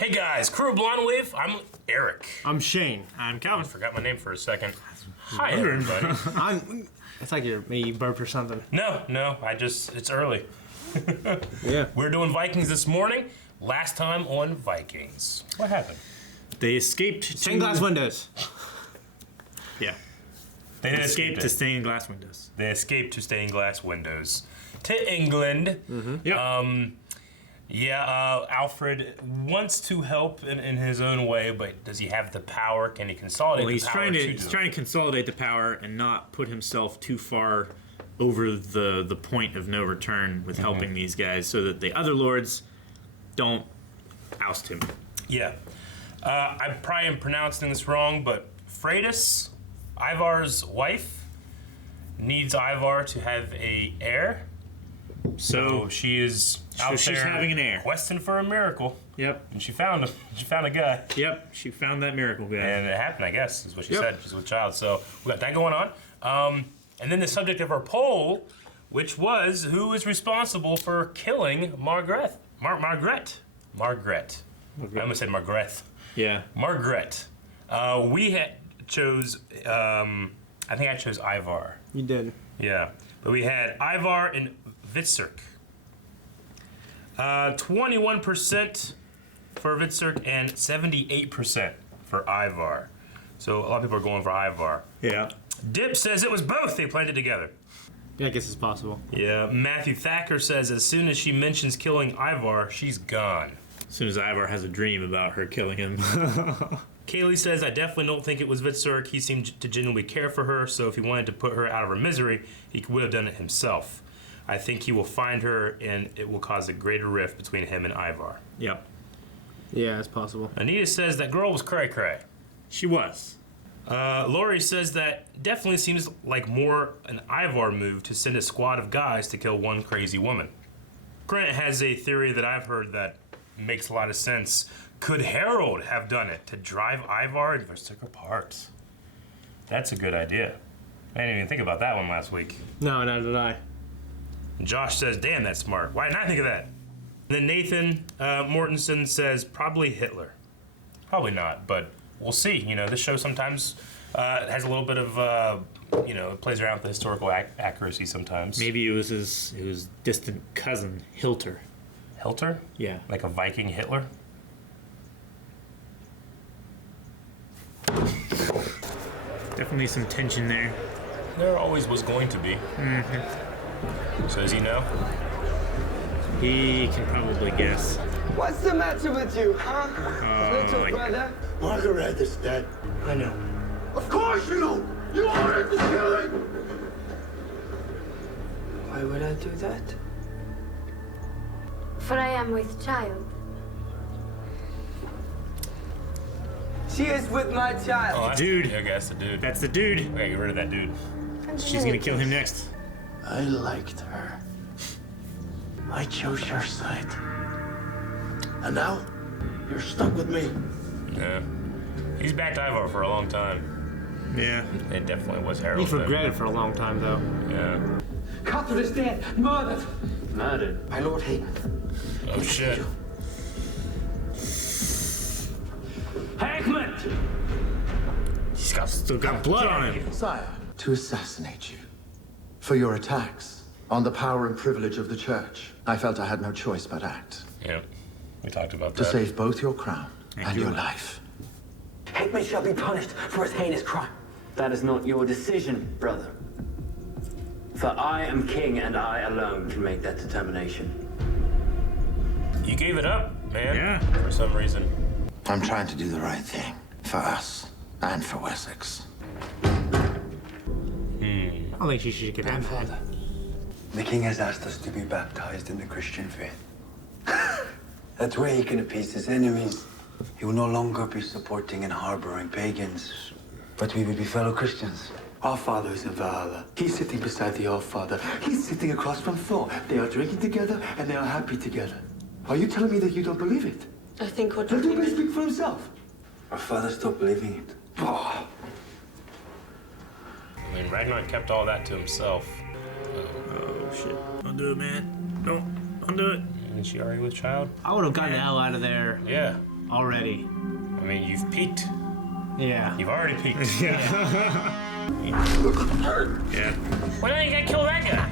Hey guys, crew of Blonde Wave, I'm Eric. I'm Shane. I'm Calvin. I forgot my name for a second. Hi everybody. It's like you burped or something. No, it's early. Yeah. We're doing Vikings this morning. Last time on Vikings. What happened? They escaped Stained glass windows. Yeah. They did Escaped to stained glass windows. They escaped to stained glass windows. To England. Mm-hmm. Yep. Alfred wants to help in his own way, but does he have the power? Can he consolidate Well, the power? he's trying to consolidate the power and not put himself too far over the point of no return with helping these guys, so that the other lords don't oust him. Yeah. I probably am pronouncing this wrong, but Freydis, Ivar's wife, needs Ivar to have a heir. So she is out she's there having an heir. questing for a miracle. Yep. And she found him. She found a guy. Yep. She found that miracle guy. And it happened, I guess, is what she Yep. said. She's with child. So we got that going on. And then the subject of our poll, which was who is responsible for killing Margaret. Margaret. I almost said Margaret. Yeah. Margaret. We chose, I think I chose Ivar. You did. Yeah. But we had Ivar and Vitsirk. 21% for Vitsirk and 78% for Ivar. So a lot of people are going for Ivar. Yeah. Dip says it was both. They planned it together. Yeah, I guess it's possible. Yeah. Matthew Thacker says as soon as she mentions killing Ivar, she's gone. As soon as Ivar has a dream about her killing him. Kaylee says, I definitely don't think it was Vitsirk. He seemed to genuinely care for her, so if he wanted to put her out of her misery, he would have done it himself. I think he will find her, and it will cause a greater rift between him and Ivar. Yep. Yeah, it's possible. Anita says that girl was cray-cray. She was. Lori says that definitely seems like more an Ivar move to send a squad of guys to kill one crazy woman. Grant has a theory that I've heard that makes a lot of sense. Could Harold have done it to drive Ivar and Vitsirk apart? That's a good idea. I didn't even think about that one last week. No, neither did I. Josh says, damn, that's smart. Why didn't I think of that? And then Nathan Mortensen says, probably Hitler. Probably not, but we'll see. You know, this show sometimes has a little bit of, it plays around with the historical accuracy sometimes. Maybe it was his distant cousin, Hilter. Hilter? Yeah. Like a Viking Hitler? Definitely some tension there. There always was going to be. So does he know? He can probably guess. What's the matter with you, huh? Little brother? Margaret is dead. I know. Of course you know! You ordered the killing! Why would I do that? For I am with child. She is with my child. Oh, that's dude. Okay, that's the dude. That's the dude. Okay, get rid of that dude. She's gonna kill him next. I liked her. I chose your side. And now, you're stuck with me. Yeah. He's backed Ivar for a long time. Yeah. It definitely was Harold. He's regretted for a long time, though. Yeah. Cuthbert is dead. Murdered. Murdered. My Lord Haman. Oh, shit. Hackman! He's got Still got blood on him. Sire, to assassinate you. For your attacks on the power and privilege of the church, I felt I had no choice but act. Yeah. We talked about To that. save both your crown and your life. Hackman shall be punished for his heinous crime. That is not your decision, brother. For I am king, and I alone can make that determination. You gave it up, man. Yeah. For some reason. I'm trying to do the right thing. For us. And for Wessex. I don't think she should get that mad. Grandfather, the king has asked us to be baptized in the Christian faith. That way he can appease his enemies. He will no longer be supporting and harboring pagans, but we will be fellow Christians. Our Father is in Valhalla. He's sitting beside the All-Father. He's sitting across from Thor. They are drinking together and they are happy together. Are you telling me that you don't believe it? I think what Let him speak for himself. Our father stopped believing it. Oh. I mean, Ragnar kept all that to himself. Oh shit. Don't do it, man. Don't do it. Isn't she already with child? I would have gotten the hell out of there Yeah. Already. I mean, you've peaked. Yeah. You've already peaked. Yeah. Why don't you gotta kill that guy?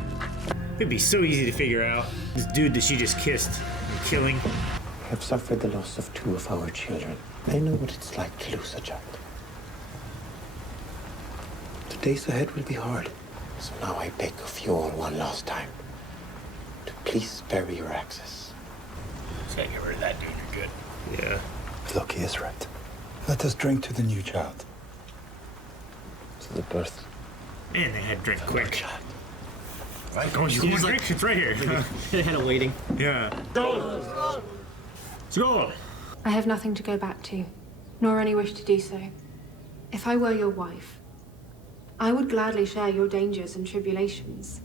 It'd be so easy to figure out. This dude that she just kissed and killing. I have suffered the loss of 2 of our children. I know what it's like to lose a child. The days ahead will be hard. So now I beg of you all one last time to please spare your access. Just gotta get rid of that dude, you're good. Yeah. Look, he is right. Let us drink to the new child. To the birth. Man, they had to drink quick. Right? Oh, you want drink? It's right here. They had a waiting. Yeah. Go! Let's go! I have nothing to go back to, nor any wish to do so. If I were your wife, I would gladly share your dangers and tribulations.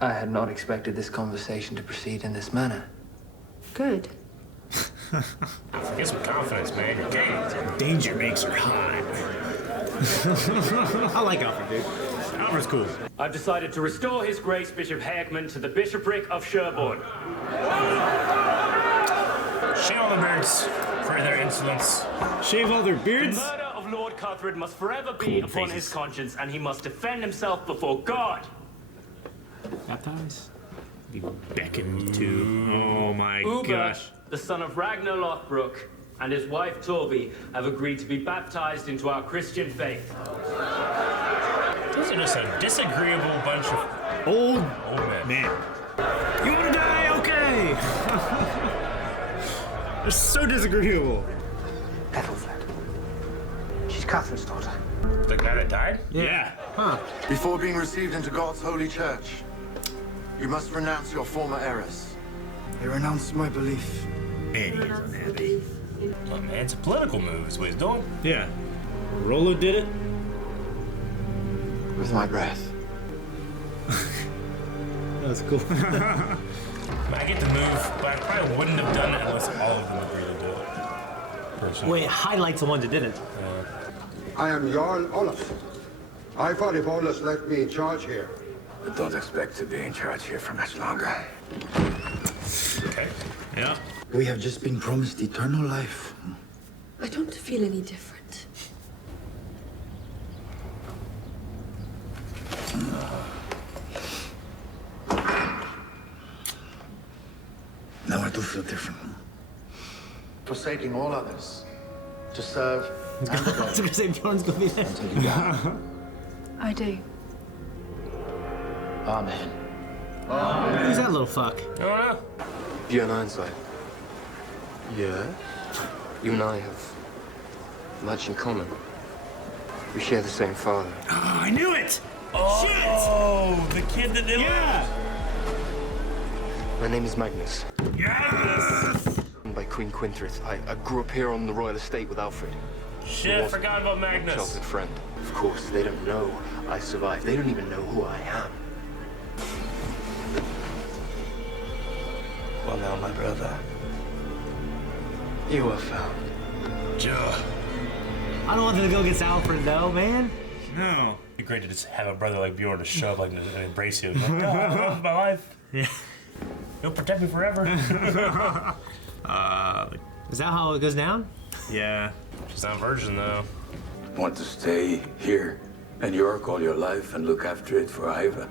I had not expected this conversation to proceed in this manner. Good. Get some confidence, man. You're king. Danger makes her hot. I like Alfred, dude. Alfred's cool. I've decided to restore His Grace Bishop Hackman to the bishopric of Sherborne. Shame on the birds for their insolence. Shave all their The beards? murder of Lord Cuthred must forever be Cool upon faces. his conscience, and he must defend himself before God. Baptized. Be beckoned to. Oh my Uber, gosh. the son of Ragnar Lothbrok, and his wife Torby have agreed to be baptized into our Christian faith. Those are just a disagreeable bunch of Old old men. man. You wanna die? Okay! They're so disagreeable. Ethelflaed. She's Catherine's daughter. The guy that died? Yeah. Huh. Before being received into God's holy church, you must renounce your former errors. I renounce my belief. Man, he is unhappy. Oh, man, it's a political move, is what he's doing. Yeah. Rollo did it. With my breath. That was cool. I get the move, but I probably wouldn't have done it unless all of them agreed to do it. Personally. Wait, it highlights the ones that didn't. I am Jarl Olaf. I thought if Olaf left me in charge here. I don't expect to be in charge here for much longer. Okay. Yeah. We have just been promised eternal life. I don't feel any different. Now I do feel different. Forsaking all others to serve and I was gonna say Bjorn's gonna be there. Until you die. I do. Amen. Who's that little fuck? I don't know. Bjorn Ironside, Yeah? you and I have much in common. We share the same father. Oh, I knew it! Oh, the kid that did Yeah! My name is Magnus. Yes! By Queen Quinthrith. I grew up here on the royal estate with Alfred. Shit, I forgot about Magnus. Childhood friend. Of course, they don't know I survived. They don't even know who I am. Well now, my brother. You are found. Joe. I don't want them to go against Alfred though, man. No. It'd be great to just have a brother like Bjorn to shove like and embrace you. Like, oh, I love my life. Yeah. He'll protect me forever. Is that how it goes down? Yeah. She's not a virgin though. Want to stay here in York all your life and look after it for Iva?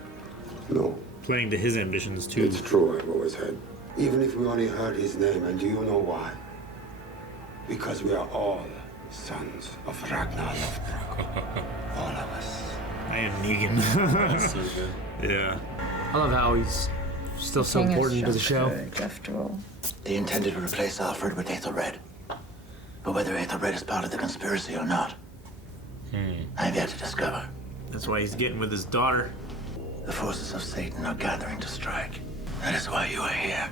No, Playing to his ambitions too. it's true, I've always had. Even if we only heard his name, and do you know why? Because we are all sons of Ragnar Lothbrok. All of us. I am Negan. That's so good. Yeah. I love how he's still so important to the show. After all. They intended to replace Alfred with Ethelred. But whether Ethelred is part of the conspiracy or not, I've yet to discover. That's why he's getting with his daughter. The forces of Satan are gathering to strike. That is why you are here.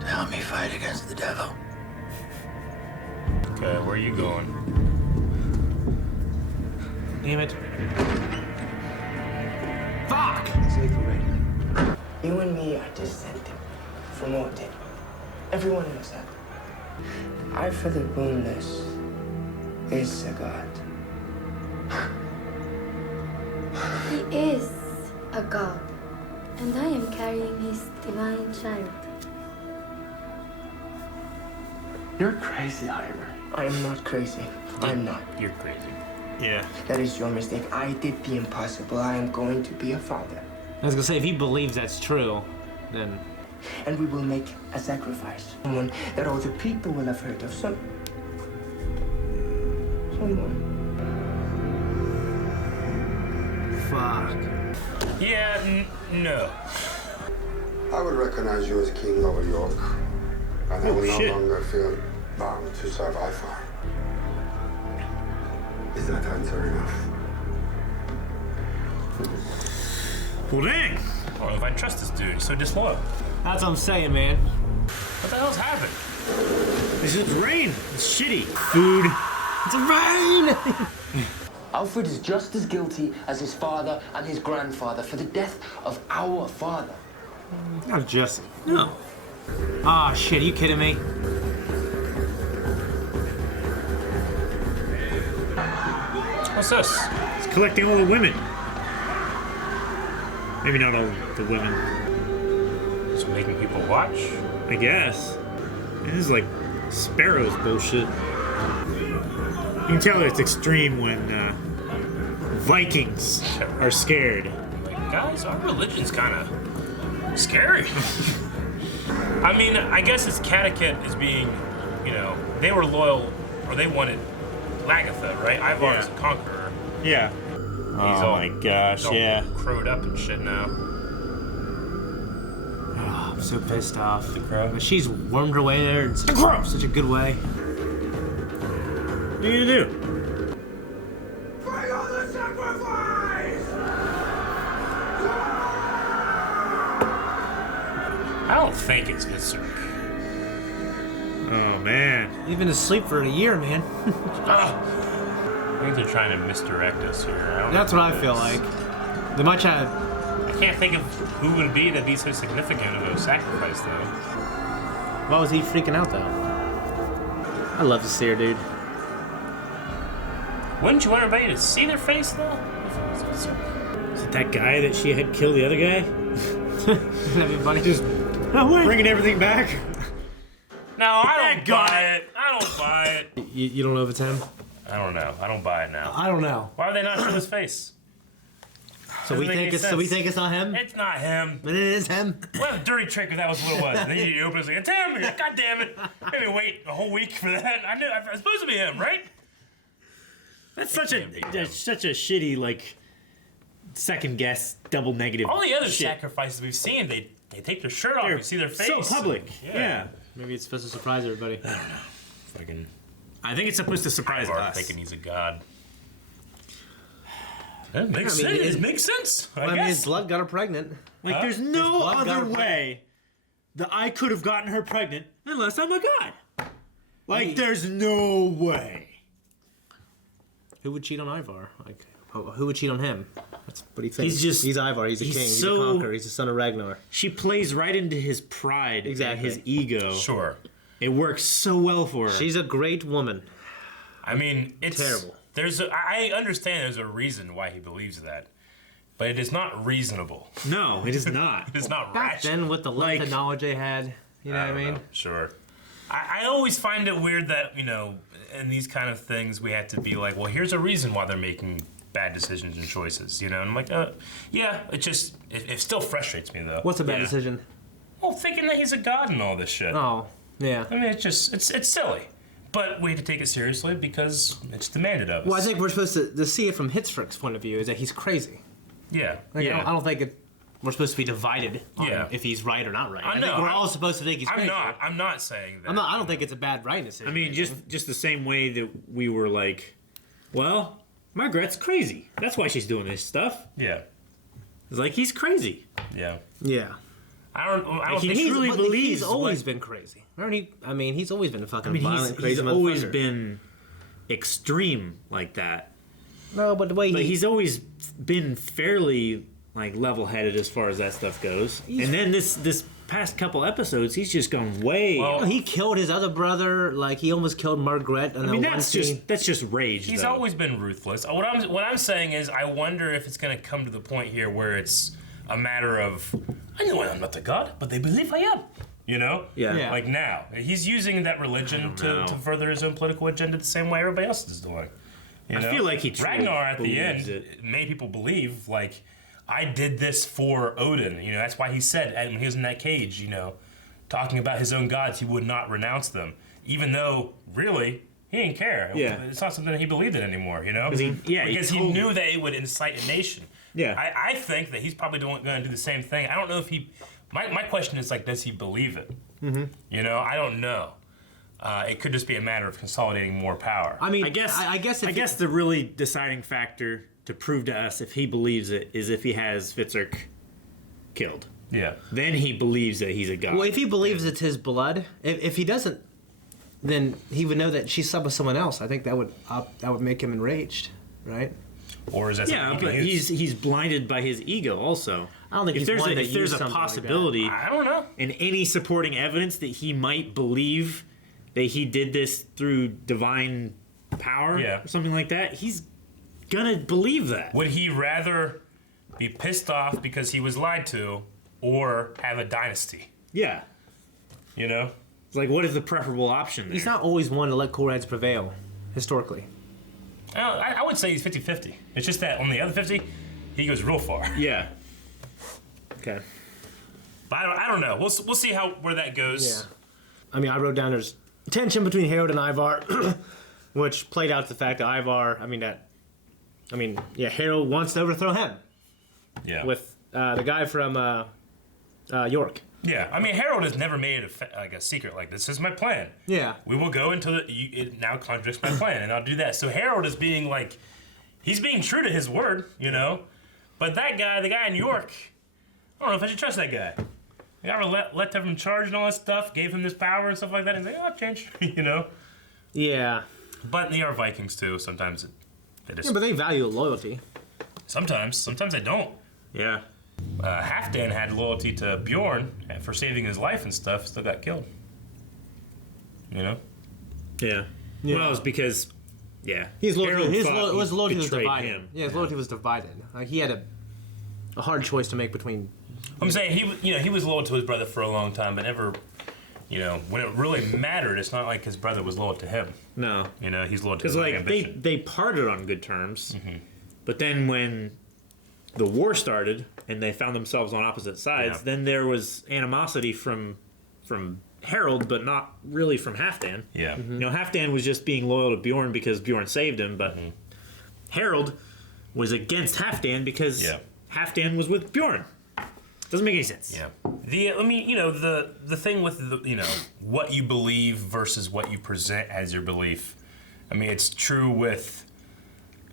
To help me fight against the devil. Okay, where are you going? Damn it. Fuck! You and me are descended from Odin. Everyone knows that. I, for the boneless, is a god. He is a god, and I am carrying his divine child. You're crazy, Ira. I am not crazy. I'm not. You're crazy. Yeah. That is your mistake. I did the impossible. I am going to be a father. I was gonna say, if he believes that's true, then... And we will make a sacrifice. Someone that all the people will have heard of. Someone. Fuck. Yeah, no. I would recognize you as king over York, and I will no shit. longer feel bound to serve Ivar. Is that answer enough? Well, dang. I don't know if I trust this dude. He's so disloyal. That's what I'm saying, man. What the hell's happened? This is rain. It's shitty. Food. It's a rain! Alfred is just as guilty as his father and his grandfather for the death of our father. Not just. No. Ah, shit, are you kidding me? What's this? It's collecting all the women. Maybe not all the women. It's making people watch? I guess. This is like Sparrow's bullshit. You can tell it's extreme when Vikings are scared. Like, guys, our religion's kind of scary. I mean, I guess it's Catechit is being, you know, they were loyal, or they wanted Lagatha, right? Ivar is a conqueror. Yeah. He's Oh my gosh, all yeah. crowed up and shit now. Oh, I'm so pissed off. The crow? But she's wormed her way there in such a good way. What are you gonna do? Bring on the sacrifice! I don't think it's Isaac. Oh man. You've been asleep for a year, man. I think they're trying to misdirect us here. That's what I feel like. They might try to... I can't think of who would be that'd be so significant of a sacrifice, though. Why was he freaking out, though? I love to see her, dude. Wouldn't you want everybody to see their face, though? Is it that guy that she had killed the other guy? That'd be funny. Just bringing everything back? No, I don't buy it. I don't buy it. You don't know if it's him? I don't know. I don't buy it now. I don't know. Why would they not show his face? So we think it's not him? It's not him. But it is him. What a dirty trick if that was what it was. And then you open it like, it's him. You're like, God damn it. Maybe wait a whole week for that. I knew it was supposed to be him, right? That's such a shitty, like, second guess, double negative. All the other shit. sacrifices we've seen, they take their shirt off. You see their face. So public. Yeah. Maybe it's supposed to surprise everybody. I don't know. Fucking. I think it's supposed to surprise Ivar us. thinking he's a god. That makes I mean, sense. It makes sense. I mean, guess. his blood got her pregnant. Like, there's no other way that I could have gotten her pregnant unless I'm a god. Like, there's no way. Who would cheat on Ivar? Like, who would cheat on him? That's what he thinks. He's Ivar. He's a king. He's a conqueror. He's the son of Ragnar. She plays right into his pride and his ego. Sure. It works so well for her. She's a great woman. I mean, it's terrible. I understand there's a reason why he believes that, but it is not reasonable. No, it is not. It is not Back rational. then, with the limited knowledge they had, you know what I mean? Know. Sure. I always find it weird that, you know, in these kind of things, we have to be like, well, here's a reason why they're making bad decisions and choices, you know? And I'm like, yeah, it still frustrates me, though. What's a bad decision? Well, thinking that he's a god and all this shit. Oh, yeah. I mean, it's silly. But we have to take it seriously because it's demanded of us. Well, I think we're supposed to see it from Hitzfrick's point of view, is that he's crazy. Yeah. Like, yeah. I don't think we're supposed to be divided on if he's right or not right. I think we're all supposed to think he's crazy. I'm not saying that. I don't think it's a bad right decision. I mean, just the same way that we were like, well, Margaret's crazy. That's why she's doing this stuff. Yeah. It's like, he's crazy. Yeah. Yeah. I don't he think truly believes. He's always been crazy. I mean, he's always been a fucking violent, crazy he's always motherfucker. been extreme like that. No, but the way he's always been fairly like level-headed as far as that stuff goes. And then this past couple episodes, he's just gone way. Well, he killed his other brother. Like, he almost killed Margaret. And that's just rage. He's always been ruthless. What I'm saying is, I wonder if it's going to come to the point here where it's a matter of, I know I'm not a god, but they believe I am. You know? Yeah. Like now. He's using that religion to further his own political agenda the same way everybody else is doing. You know? I feel like he truly Ragnar at the believes end it. made people believe, like, I did this for Odin. You know, that's why he said when he was in that cage, you know, talking about his own gods, he would not renounce them. Even though, really, he didn't care. Yeah. It's not something that he believed in anymore, you know? Because he knew that it would incite a nation. Yeah. I think that he's probably going to do the same thing. I don't know if he... My question is, like, does he believe it? Mm-hmm. You know, I don't know. It could just be a matter of consolidating more power. I mean, I guess the really deciding factor to prove to us if he believes it is if he has Fitzurk killed. Yeah. Then he believes that he's a god. Well, if he believes it's his blood, if he doesn't, then he would know that she slept with someone else. I think that would make him enraged, right? Or is that yeah, but he's blinded by his ego also. I don't think if there's a possibility, like I don't know, and any supporting evidence that he might believe that he did this through divine power or something like that, he's gonna believe that. Would he rather be pissed off because he was lied to, or have a dynasty? Yeah. You know? It's like, what is the preferable option there? He's not always one to let cool heads prevail, historically. I would say he's 50-50. It's just that on the other 50, he goes real far. Yeah. Okay. But I don't know. We'll see where that goes. Yeah. I mean, I wrote down there's tension between Harold and Ivar, which played out to the fact that Harold wants to overthrow him. Yeah. With the guy from York. Yeah, I mean, Harold has never made it a secret like this is my plan. Yeah. We will go until it now contradicts my plan, and I'll do that. So Harold is being like, he's being true to his word, you know? But that guy, the guy in York, I don't know if I should trust that guy. The guy let him in charge and all that stuff, gave him this power and stuff like that, and he's like, oh, I'll change, you know? Yeah. But they are Vikings, too. Sometimes it is. Yeah, but they value loyalty. Sometimes they don't. Yeah. Halfdan had loyalty to Bjorn for saving his life and stuff, still got killed. You know? Yeah. Well, it's because, his loyalty was divided. Him. Yeah, his loyalty was divided. Like, he had a hard choice to make between. I'm saying he was loyal to his brother for a long time, but never, you know, when it really mattered, it's not like his brother was loyal to him. No. You know, he's loyal to his because ambition. they parted on good terms, but then when the war started and they found themselves on opposite sides, then there was animosity from Harold, but not really from Halfdan. Yeah. You know, Halfdan was just being loyal to Bjorn because Bjorn saved him, but Harold was against Halfdan because Halfdan was with Bjorn. Doesn't make any sense. Yeah. The thing with what you believe versus what you present as your belief. I mean, it's true with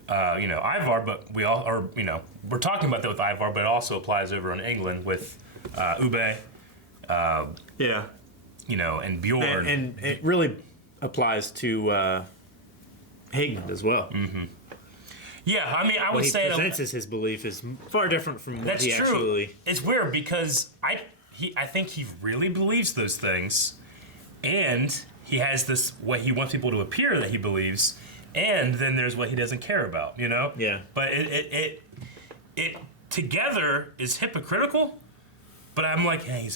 Ivar, but we all are, we're talking about that with Ivar, but it also applies over in England with Ube. And Bjorn. And it really applies to Hagen as well. Mm-hmm. Yeah, I mean, I would what say he presents as his belief is far different from what he true. Actually. It's weird because I think he really believes those things, and he has this what he wants people to appear that he believes, and then there's what he doesn't care about. You know? Yeah. But it together is hypocritical. But I'm like, hey,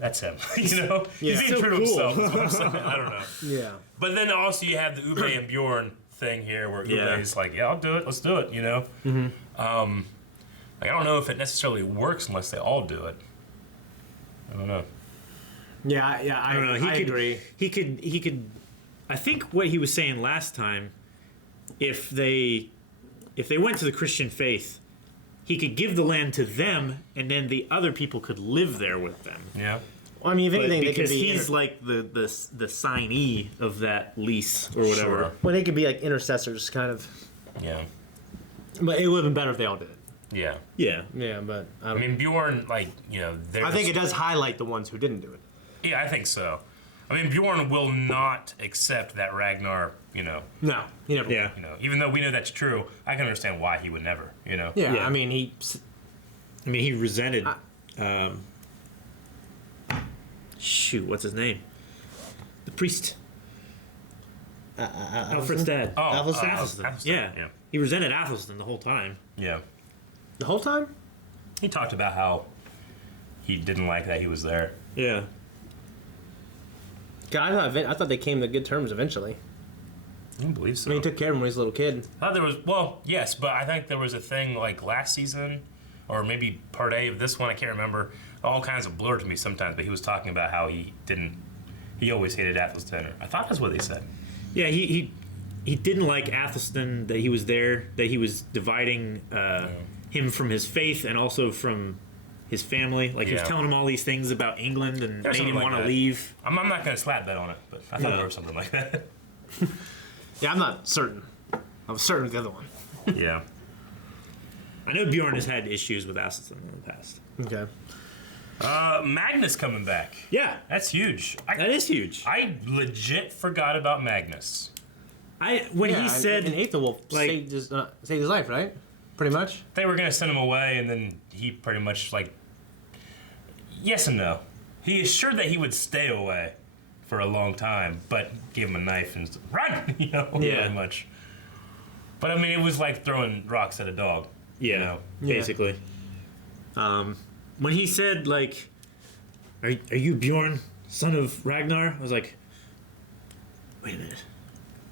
that's him. You know, he's being true to himself. Is what I'm saying. I don't know. Yeah. But then also you have the Ube and Bjorn thing here, where Ube's like, yeah, I'll do it. Let's do it. You know. Mm-hmm. I don't know if it necessarily works unless they all do it. I don't know. Yeah, I don't know. I agree. He could. I think what he was saying last time, if they went to the Christian faith, he could give the land to them, and then the other people could live there with them. Yeah. Well, I mean, if anything, because they could be he's like the signee of that lease or whatever. Sure. Well, they could be like intercessors, kind of. Yeah. But it would have been better if they all did it. Yeah. Yeah. Yeah, but I mean, Bjorn, I think it does highlight the ones who didn't do it. Yeah, I think so. I mean, Bjorn will not accept that Ragnar, No, he never. Yeah. Even though we know that's true, I can understand why he would never, Yeah, Yeah. I mean, he resented. Shoot, what's his name? The priest. Alfred's dad. Oh, Athelstan. Athelstan. Yeah. Yeah. He resented Athelstan the whole time. Yeah. The whole time? He talked about how he didn't like that he was there. Yeah. God, I thought they came to good terms eventually. I don't believe so. I mean, he took care of him when he was a little kid. I thought there was, well, yes, but I think there was a thing like last season, or maybe part A of this one, I can't remember. All kinds of blur to me sometimes, but he was talking about how he always hated Athelstan. I thought that's what they said. Yeah, he didn't like Athelstan, that he was there, that he was dividing him from his faith and also from his family. Like, he was telling him all these things about England and made him want to leave. I'm not going to slap that on it, but I thought there was something like that. Yeah, I'm not certain. I'm certain of the other one. Yeah. I know Bjorn has had issues with Athelstan in the past. Okay. Magnus coming back. Yeah. That's huge. That is huge. I legit forgot about Magnus. He said... And Aethelwolf saved his life, right? Pretty much? They were going to send him away, and then he pretty much, yes and no. He assured that he would stay away for a long time, but gave him a knife and run, pretty much. But, I mean, it was like throwing rocks at a dog. Yeah, basically. When he said, are you Bjorn, son of Ragnar? I was like, wait a minute.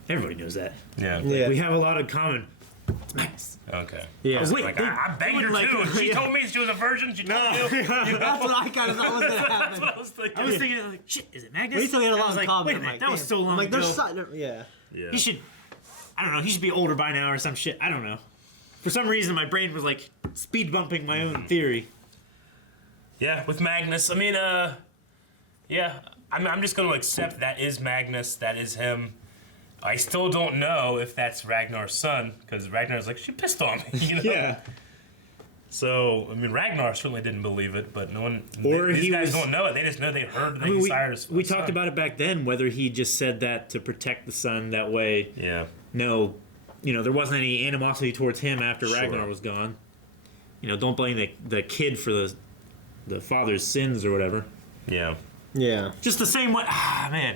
Everybody knows that. Yeah. We have a lot in common. It's Magnus. Okay. Yeah. I was like, I banged her too. She told me she was a virgin. She told me. That's what I kind of thought was going to happen. That's what I was thinking. I was thinking, shit, is it Magnus? We still get a I lot was of like, comments. wait a minute, that was so long ago. Yeah. He should, I don't know, he should be older by now or some shit. I don't know. For some reason, my brain was speed bumping my own theory. Yeah, with Magnus. I mean, yeah. I'm just going to accept that is Magnus. That is him. I still don't know if that's Ragnar's son, because Ragnar's like, she pissed on me, Yeah. So, I mean, Ragnar certainly didn't believe it, but no one... Or these guys don't know it. They just know they heard that he sired his son. We talked about it back then, whether he just said that to protect the son that way. Yeah. No, there wasn't any animosity towards him after Ragnar was gone. Don't blame the kid for the father's sins or whatever. Yeah. Yeah. Just the same way... man.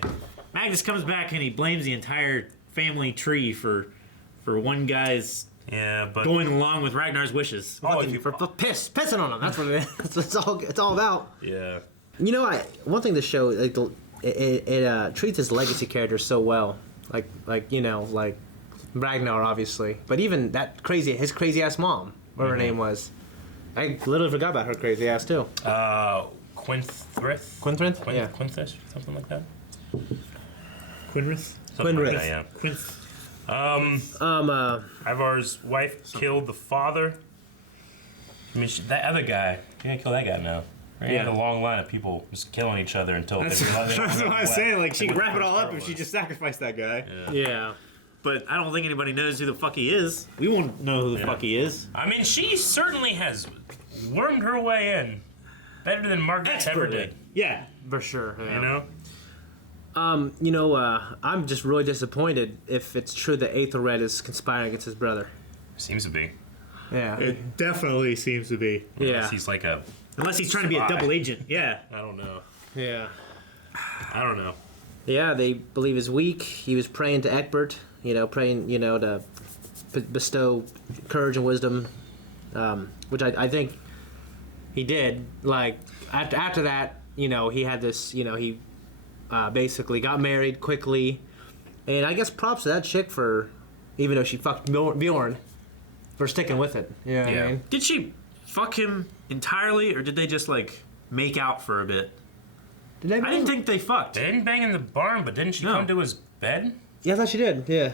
Magnus comes back and he blames the entire family tree for one guy's going along with Ragnar's wishes. For pissing on him. That's what it is. That's it's all about. Yeah. One thing the show it treats his legacy characters so well, like Ragnar obviously, but even his crazy ass mom, whatever her name was. I literally forgot about her crazy ass too. Quinthrith? Yeah. Quinthrith, something like that. Quinrith? Yeah. Ivar's wife killed the father. I mean, that other guy, you gonna kill that guy now. Right? He had a long line of people just killing each other until that's what I was saying. She could wrap it all up if she just sacrificed that guy. Yeah. But I don't think anybody knows who the fuck he is. We won't know who the fuck he is. I mean, she certainly has wormed her way in better than Margaret ever did. Yeah, for sure. Yeah. I'm just really disappointed if it's true that Aethelred is conspiring against his brother. Seems to be. Yeah. It definitely seems to be. Unless he's unless he's trying to be a double agent. Yeah. I don't know. Yeah. I don't know. Yeah, they believe he's weak. He was praying to Egbert, praying, to bestow courage and wisdom, which I think he did. After that, he had this, he basically got married quickly. And I guess props to that chick for, even though she fucked Bjorn, for sticking with it. You know what I mean? Did she fuck him entirely, or did they just, make out for a bit? Did they bang? I didn't think they fucked. They didn't bang in the barn, but didn't she come to his bed? Yeah, I thought she did. Yeah.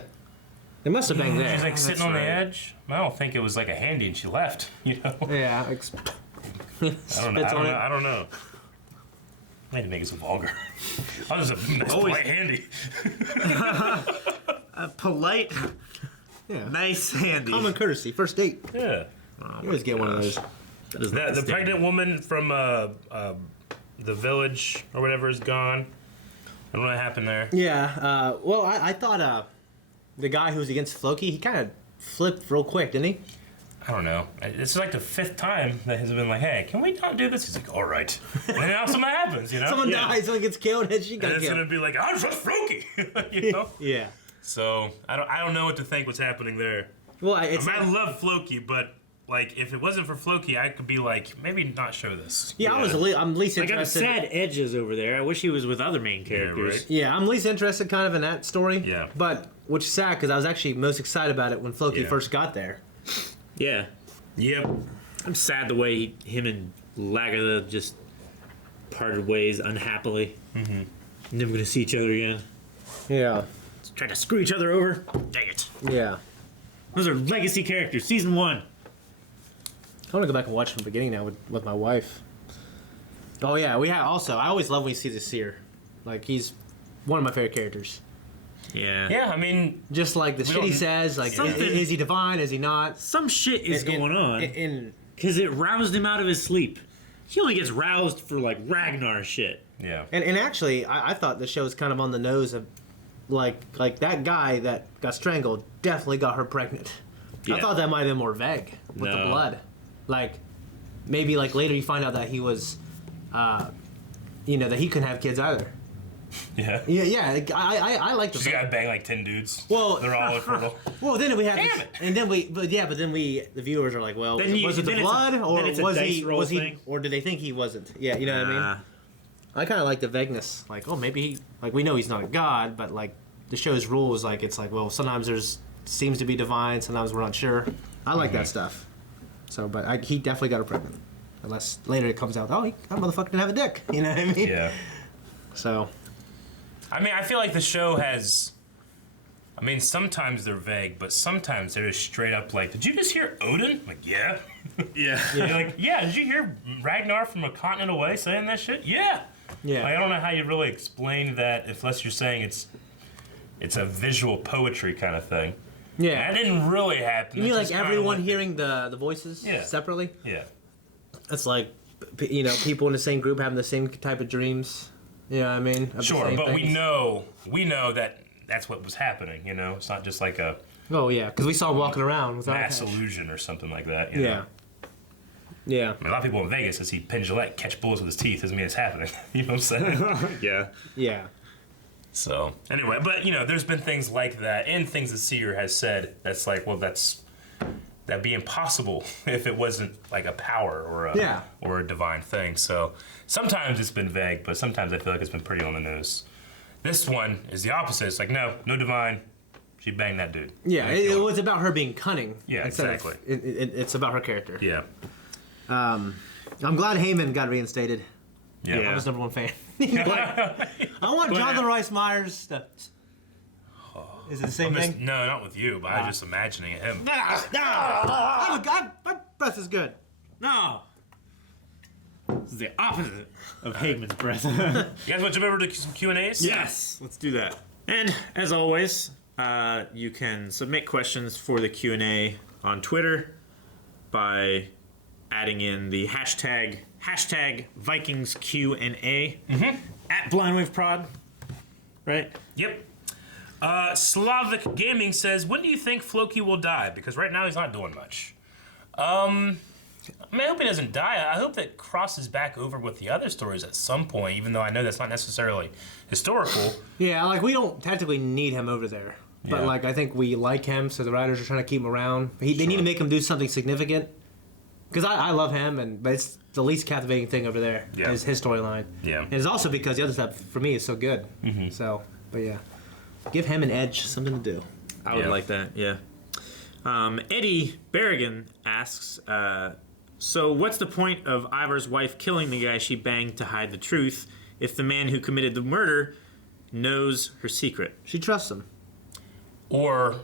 They must have banged there. She's sitting on the edge. I don't think it was a handy and she left, Yeah. I don't know. I had to make it so vulgar. I was a nice, polite handy. Polite, nice handy. Common courtesy, first date. Yeah. You always get one of those. The pregnant woman from the village or whatever is gone. I don't know what happened there. Yeah. Well, I thought the guy who was against Floki, he kind of flipped real quick, didn't he? I don't know. It's the fifth time that he's been like, hey, can we not do this? He's like, all right. And then now something happens, Someone dies, someone gets killed, and she got killed. And it's going to be like, I'm just Floki, Yeah. So, I don't know what to think what's happening there. Well, I love Floki, but like if it wasn't for Floki, I could be like maybe not show this. Yeah, I'm least I got interested. sad edges over there. I wish he was with other main characters. right. Yeah, I'm least interested kind of in that story. Yeah. But which is sad because I was actually most excited about it when Floki first got there. Yeah. Yep. I'm sad the way him and Lagertha just parted ways unhappily. Mm-hmm. Never gonna see each other again. Yeah. Trying to screw each other over. Dang it. Yeah. Those are legacy characters. Season 1. I want to go back and watch from the beginning now with my wife. Oh yeah, we have also. I always love when you see the seer. Like he's one of my favorite characters. Yeah. Yeah, I mean, just like the shit he says. Like, is he divine? Is he not? Some shit is going on. Because it roused him out of his sleep. He only gets roused for like Ragnar shit. Yeah. And actually, I thought the show was kind of on the nose of, like that guy that got strangled definitely got her pregnant. Yeah. I thought that might have been more vague with the blood. Like, maybe like later you find out that he was, that he couldn't have kids either. Yeah. Yeah. I like the. She's got to bang like 10 dudes. Well, they're all infertile. Well, then we have. Damn it! And then the viewers are like, well, was it the blood, or was he, or did they think he wasn't? Yeah, you know what I mean. I kind of like the vagueness, like, oh, maybe we know he's not a god, but like the show's rules, like it's like, well, sometimes there's seems to be divine, sometimes we're not sure. I like that stuff. So, but he definitely got her pregnant, unless later it comes out, oh, that motherfucker didn't have a dick. You know what I mean? Yeah. So. I mean, I feel like the show has. I mean, sometimes they're vague, but sometimes they're just straight up like, did you just hear Odin? Like, yeah. Yeah. You're like, yeah, did you hear Ragnar from a continent away saying that shit? Yeah. Yeah. Like, I don't know how you really explain that unless you're saying it's a visual poetry kind of thing. Yeah. That didn't really happen. You mean like everyone hearing the voices separately? Yeah. It's like, people in the same group having the same type of dreams. You know what I mean? Sure, but we know that that's what was happening, It's not just like a... Oh, yeah, because we saw him walking around with mass illusion or something like that, Yeah. Yeah. I mean, a lot of people in Vegas that see Penn Jillette catch bullets with his teeth doesn't mean it's happening. You know what I'm saying? Yeah. Yeah. So, anyway, but, there's been things like that and things the seer has said that's like, well, that'd be impossible if it wasn't like a power or a divine thing. So sometimes it's been vague, but sometimes I feel like it's been pretty on the nose. This one is the opposite. It's like, no divine. She banged that dude. Yeah, it was about her being cunning. Yeah, exactly. It's about her character. Yeah. I'm glad Heyman got reinstated. Yeah. I'm his number one fan. I want Jonathan Rhys Meyers to... Is it the same thing? No, not with you, but I was just imagining him. My breath is good. No. This is the opposite of Hagman's breath. You guys want to jump over to some Q&As? Yes, let's do that. And as always, you can submit questions for the Q&A on Twitter by adding in the hashtag Vikings Q&A at BlindWaveProd. Right? Yep. Slavic Gaming says, when do you think Floki will die? Because right now he's not doing much. I hope he doesn't die. I hope that crosses back over with the other stories at some point, even though I know that's not necessarily historical. Yeah, like we don't technically need him over there. But like I think we like him, so the writers are trying to keep him around. They need to make him do something significant. Because I love him, but it's the least captivating thing over there is his storyline. Yeah. And it's also because the other stuff, for me, is so good. Mm-hmm. So, but yeah. Give him an edge, something to do. I would like that, yeah. Eddie Berrigan asks, so what's the point of Ivar's wife killing the guy she banged to hide the truth if the man who committed the murder knows her secret? She trusts him. Or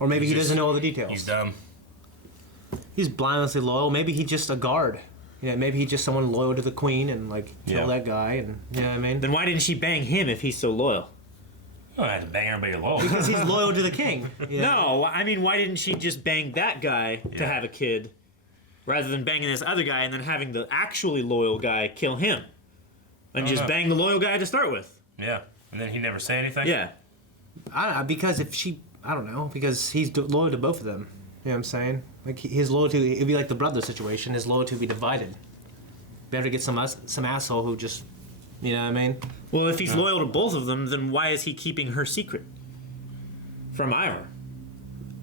maybe he doesn't know all the details. He's dumb. He's blindlessly loyal. Maybe he's just a guard. Yeah, maybe he's just someone loyal to the queen and like kill that guy. And you know what I mean? Then why didn't she bang him if he's so loyal? I don't have to bang everybody loyal. Because he's loyal to the king. You know? No, I mean, why didn't she just bang that guy to have a kid rather than banging this other guy and then having the actually loyal guy kill him? And just bang the loyal guy to start with. Yeah, and then he never say anything? Yeah. Because he's loyal to both of them. You know what I'm saying? Like his loyalty, it'd be like the brother situation. His loyalty would be divided. Better get some asshole who just, you know what I mean? Well, if he's loyal to both of them, then why is he keeping her secret from Ivar?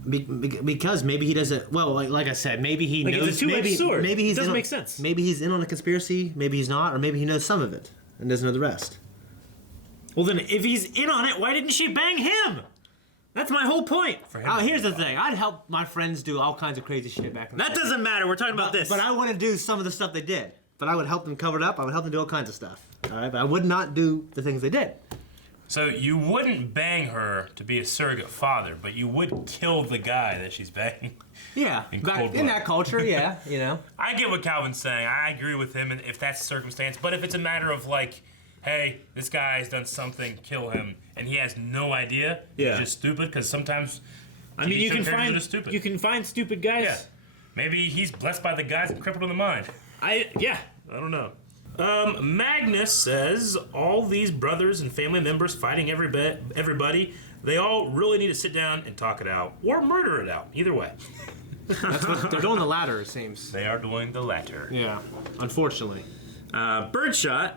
Because maybe he doesn't. Well, like I said, maybe he Like, knows. it's a two-edged sword. Maybe he's Doesn't in on- make sense. Maybe he's in on a conspiracy. Maybe he's not, or maybe he knows some of it and doesn't know the rest. Well, then, if he's in on it, why didn't she bang him? That's my whole point. Here's the thing: I'd help my friends do all kinds of crazy shit back in the That day. doesn't matter. We're talking about this. But I want to do some of the stuff they did. But I would help them cover it up. I would help them do all kinds of stuff. All right, but I would not do the things they did. So you wouldn't bang her to be a surrogate father, but you would kill the guy that she's banging. Yeah, back in that culture, yeah, you know. I get what Calvin's saying. I agree with him if that's the circumstance. But if it's a matter of like, hey, this guy's done something, kill him, and he has no idea, he's just stupid. Because sometimes, I mean, you can stupid. find stupid guys. Yeah, maybe he's blessed by the guys and crippled in the mind. I don't know. Magnus says all these brothers and family members fighting everybody. They all really need to sit down and talk it out, or murder it out. Either way. That's what they're doing. The latter, it seems. They are doing the latter. Yeah, unfortunately. Birdshot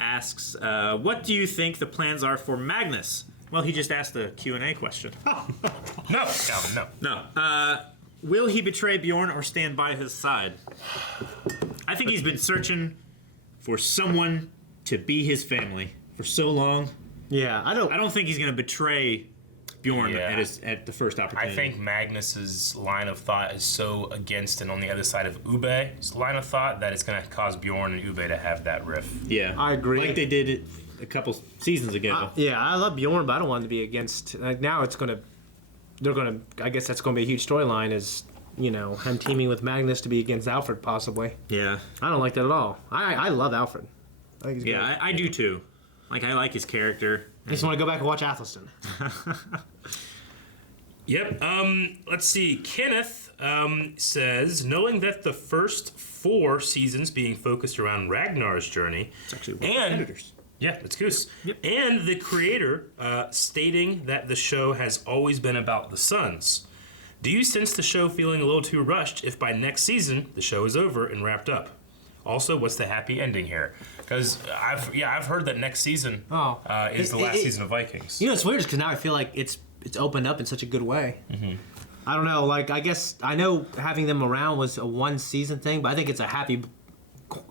asks, what do you think the plans are for Magnus? Well, he just asked a Q&A question. No, Calvin, no. No. Will he betray Bjorn or stand by his side? I think he's been searching for someone to be his family for so long. Yeah, I don't think he's going to betray Bjorn at the first opportunity. I think Magnus's line of thought is so against and on the other side of Ube's line of thought that it's going to cause Bjorn and Ube to have that riff. Yeah, I agree. Like they did it a couple seasons ago. I love Bjorn, but I don't want him to be against. Like now, they're gonna. I guess that's gonna be a huge storyline. Is him teaming with Magnus to be against Alfred possibly. Yeah, I don't like that at all. I love Alfred. I think he's great. I do too. Like I like his character. I just want to go back and watch Athelstan. Yep. Let's see. Kenneth says, knowing that the first 4 seasons being focused around Ragnar's journey, it's actually editors. Yeah, it's Goose. Yep. And the creator stating that the show has always been about the sons. Do you sense the show feeling a little too rushed if by next season the show is over and wrapped up? Also, what's the happy ending here? Because I've heard that next season is the last season of Vikings. It's weird because now I feel like it's opened up in such a good way. Mm-hmm. I don't know. Like I guess I know having them around was a 1-season thing, but I think it's a happy.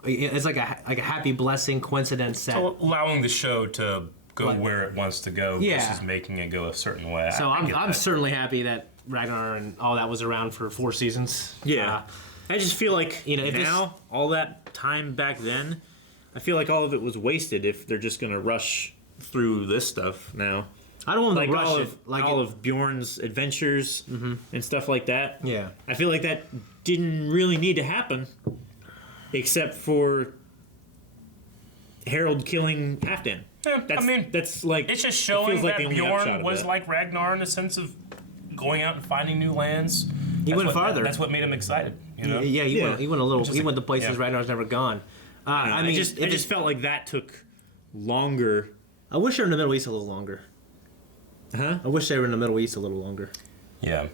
It's like a happy blessing coincidence that so allowing the show to go where it wants to go versus making it go a certain way. So I'm certainly happy that Ragnar and all that was around for 4 seasons. Yeah. I just feel like now, all that time back then, I feel like all of it was wasted if they're just going to rush through this stuff now. I don't want to rush it. Like all of Bjorn's adventures and stuff like that. Yeah. I feel like that didn't really need to happen, except for Harold killing Halfdan. Yeah, that's like it's just showing like that Bjorn was like Ragnar in the sense of going out and finding new lands. He went farther. That's what made him excited. Yeah, he went a little. He went to places Ragnar's never gone. I just felt like that took longer. I wish they were in the Middle East a little longer. Huh? I wish they were in the Middle East a little longer. Yeah.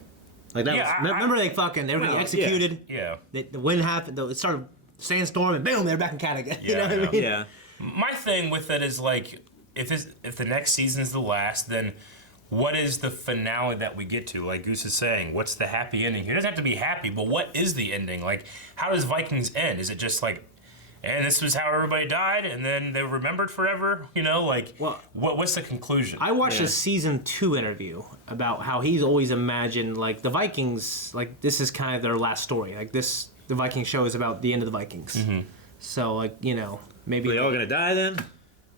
Like that. Remember they were executed. Yeah. The wind happened. It started sandstorm and boom, they're back in Kattegat. Yeah, you know what I mean? Yeah. My thing with it is like, if the next season is the last, then what is the finale that we get to? Like Goose is saying, what's the happy ending here? It doesn't have to be happy, but what is the ending? Like, how does Vikings end? Is it just like, and this was how everybody died, and then they were remembered forever? What's the conclusion? I watched a season 2 interview about how he's always imagined like the Vikings, like this is kind of their last story. Like the Viking show is about the end of the Vikings. Mm-hmm. So maybe are they all gonna die then?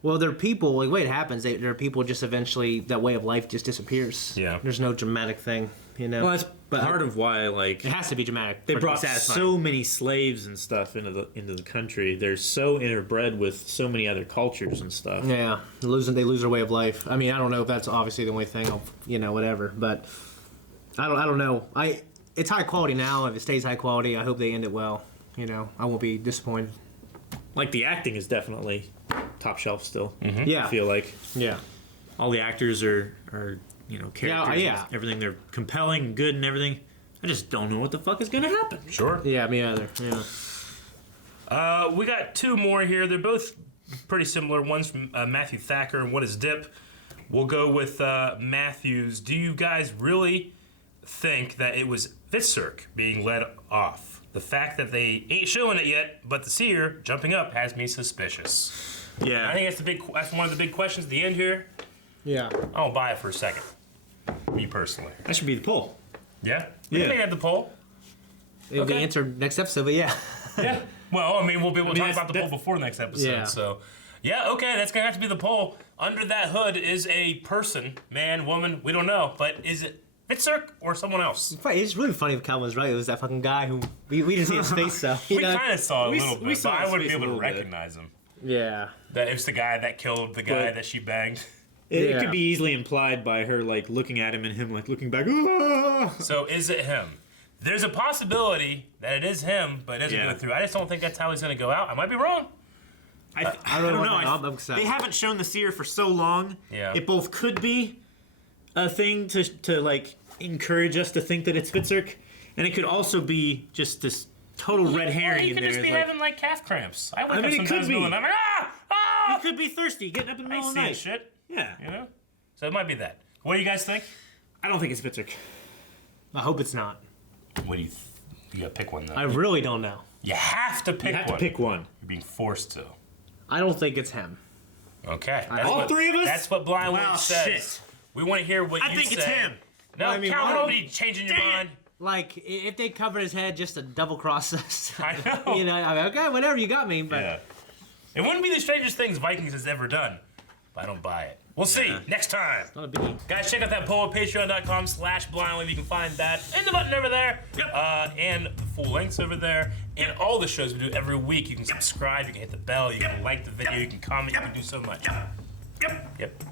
Well, there are people, like, the way it happens, there are people just eventually, that way of life just disappears. Yeah. There's no dramatic thing, Well, that's part of why, like... It has to be dramatic. They brought so many slaves and stuff into the country. They're so interbred with so many other cultures and stuff. Yeah. They lose their way of life. I mean, I don't know if that's obviously the only thing, whatever. But I don't know. It's high quality now. If it stays high quality, I hope they end it well. I won't be disappointed. Like, the acting is definitely top shelf still. Mm-hmm. Yeah. I feel like. Yeah. All the actors are characters. Yeah. Everything, they're compelling and good and everything. I just don't know what the fuck is going to happen. Sure. Yeah, me either. Yeah. We got 2 more here. They're both pretty similar. One's from Matthew Thacker and What is Dip? We'll go with Matthew's. Do you guys really think that it was Fitzurk being led off. The fact that they ain't showing it yet, but the seer jumping up has me suspicious. Yeah. I think that's one of the big questions at the end here. Yeah. I'll buy it for a second. Me personally. That should be the poll. Yeah? We can have the poll. It'll be answered next episode, but yeah. Yeah. Well, I mean, we'll talk about the poll before next episode. Yeah. So, yeah, okay, that's going to have to be the poll. Under that hood is a person, man, woman, we don't know. But is it Fitzurk or someone else? It's really funny if Calvin's right. It was that fucking guy who we didn't see his face, so. We kind of saw a little we bit, saw but I his wouldn't be face a able to little bit. recognize him. Yeah. That it was the guy that killed the guy that she banged. It could be easily implied by her like looking at him and him like looking back. "Ah!" So is it him? There's a possibility that it is him, but it doesn't go through. I just don't think that's how he's going to go out. I might be wrong. I don't know. They haven't shown the seer for so long. Yeah. It both could be a thing to like encourage us to think that it's Fitzurk, and it could also be just this total red herring He in could there. just be like, having like calf cramps. I wake I up mean, it sometimes could in the middle of the be. night, I'm like, ah! He could be thirsty, getting up in the I middle of the see night. shit. Yeah. You know? So it might be that. What do you guys think? I don't think it's Fitzurk. I hope it's not. What do you you gotta pick one though. I really don't know. You have to pick You have one. to pick one. You're being forced to. I don't think it's him. Okay. All three of us? That's what Blind Wow, Witch says. shit. We want to hear what I you think say. it's him. No, I mean, Calvin, why- nobody changing your mind. Like, if they covered his head just to double cross us. I know. You know, I mean, okay, whatever, you got me, but. Yeah. It wouldn't be the strangest things Vikings has ever done, but I don't buy it. We'll see next time. Not a biggie. Guys, check out that poll at patreon.com/blindwave. You can find that in the button over there. Yep. And the full links over there. And all the shows we do every week. You can subscribe, you can hit the bell, you can like the video, you can comment, you can do so much. Yep.